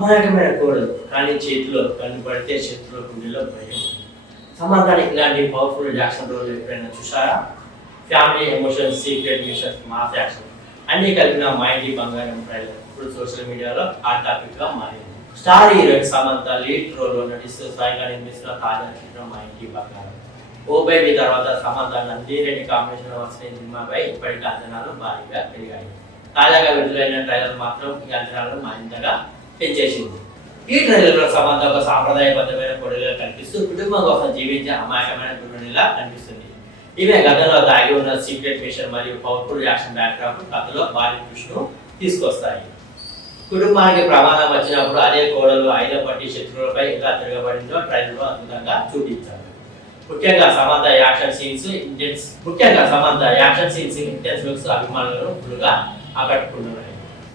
అమాయకమైన కోడలు కానీ చేతిలో కన్ను పడితే చేతిలో గుండెలో భయం. సమాధానం ఇలాంటి పవర్ఫుల్ యాక్షన్ రోల్ ఎప్పుడైనా చూసారా? Family emotions, secret machines, mass action అన్ని కలిపిన మా ఇంటి బంగారం ట్రైలర్ ఇప్పుడు సోషల్ మీడియాలో హాట్ టాపిక్ గా మారింది. Star heroine Samantha lead role లో నటిస్తూ స్వయంగా నిర్మిస్తున్న తాజా చిత్రం మా ఇంటి బంగారం. ఓ బేబీ తర్వాత సమంత నందిరెడ్డి కాంబినేషన్ వస్తున్న సినిమాపై ఇప్పటికీ అంచనాలు భారీగా పెరిగాయి. తాజాగా విడుదలైన ట్రైలర్ మాత్రం ఈ అంచనాలను మరింతగా పెంచేసింది. ఈ ట్రైలర్ లో సమంత ఒక సాంప్రదాయబద్ధమైన కొడుకుగా కనిపిస్తూ కుటుంబం కోసం జీవించే అమాయకమైన గృహిణిలా కనిపిస్తుంది. ఈమె గతంలో దాగి ఉన్న సీక్రెట్ మిషన్ మరియు పవర్ఫుల్ యాక్షన్ బ్యాక్డ్రాప్ కథలో భారీ ట్విస్ట్ ను తీసుకొస్తాయి. కుటుంబానికి ప్రమాదం వచ్చినప్పుడు అదే కోడలు ఆయుధం పట్టి శత్రువులపై ఎలా తిరగబడిందో ట్రైలర్ లో అద్భుతంగా చూపించారు. ముఖ్యంగా Samantha action scenes intense looks అభిమానులను ఫుల్గా ఆకట్టుకుంటున్నాయి.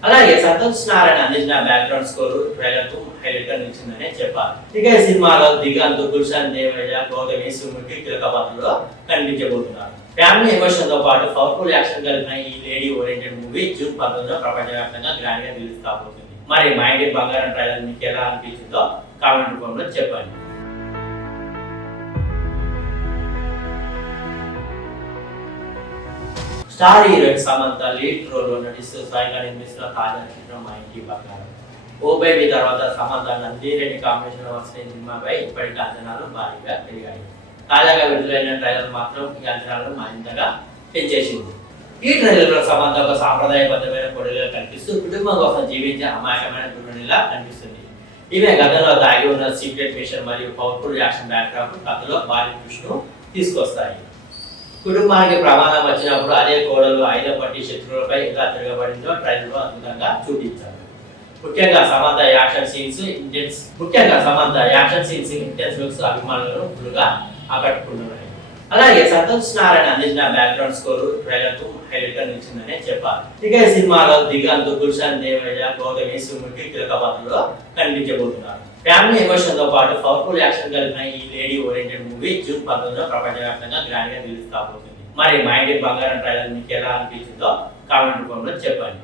అలాగే సంతోష్ నారాయణ అందించిన బ్యాక్గ్రౌండ్ స్కోర్ ట్రైలర్ కు హైలైట్ గా నిలిచిందనే చెప్పాలి. ఇక ఈ సినిమాలో దిగంత్, గుల్షన్ దేవయ్య, గౌతమి, సుముఖి కీలక పాత్రలో కనిపించబోతున్నారు. ఫ్యామిలీ ఎమోషన్ తో పాటు పవర్ఫుల్ యాక్షన్ కలిపిన ఈ లేడీ ఓరియంటెడ్ మూవీ జూన్ 19 ప్రపంచవ్యాప్తంగా గ్రాండ్ గా రిలీజ్ కాబోతుంది. మరి మా ఇంటి బంగారం ట్రైలర్ మీకు ఎలా అనిపించిందో కామెంట్ రూపంలో చెప్పండి. Star heroine Samantha lead role లో నటిస్తూ స్వయంగా నిర్మిస్తున్న తాజా చిత్రం మా ఇంటి బంగారం. ఓ బేబీ తర్వాత సమంత నందిరెడ్డి కాంబినేషన్ వస్తున్న సినిమాపై ఇప్పటికీ అంచనాలు భారీగా పెరిగాయి. తాజాగా విడుదలైన ట్రైలర్ మాత్రం ఈ అంచనాలను మరింతగా పెంచేసింది. ఈ ట్రైలర్ లో సమంత ఒక సాంప్రదాయబద్ధమైన కొడుకుగా కనిపిస్తూ కుటుంబం కోసం జీవించే అమాయకమైన గృహిణిలా కనిపిస్తుంది. ఈమె గతంలో దాగి ఉన్న సీక్రెట్ మిషన్ మరియు పవర్ఫుల్ యాక్షన్ బ్యాక్డ్రాప్ కథలో భారీ ట్విస్ట్ ను తీసుకొస్తాయి. కుటుంబానికి ప్రమాదం వచ్చినప్పుడు అదే కోడలు ఆయుధం పట్టి శత్రువులపై ఎలా తిరగబడిందో ట్రైలర్ లో అద్భుతంగా చూపించారు. ముఖ్యంగా Samantha action scenes intense looks అభిమానులను ఫుల్గా ఆకట్టుకుంటున్నాయి. అలాగే సంతోష్ నారాయణ అందించిన బ్యాక్గ్రౌండ్ స్కోర్ ట్రైలర్ కు హైలైట్ గా నిలిచిందనే చెప్పాలి. ఇక ఈ సినిమాలో దిగంత్, గుల్షన్ దేవయ్య, గౌతమి, సుముఖి కీలక పాత్రలో కనిపించబోతున్నారు. ఫ్యామిలీ ఎమోషన్ తో పాటు పవర్ఫుల్ యాక్షన్ కలిపిన ఈ లేడీ ఓరియంటెడ్ మూవీ జూన్ 19 ప్రపంచవ్యాప్తంగా గ్రాండ్ గా రిలీజ్ కాబోతుంది. మరి మా ఇంటి బంగారం ట్రైలర్ మీకు ఎలా అనిపించిందో కామెంట్ రూపంలో చెప్పండి.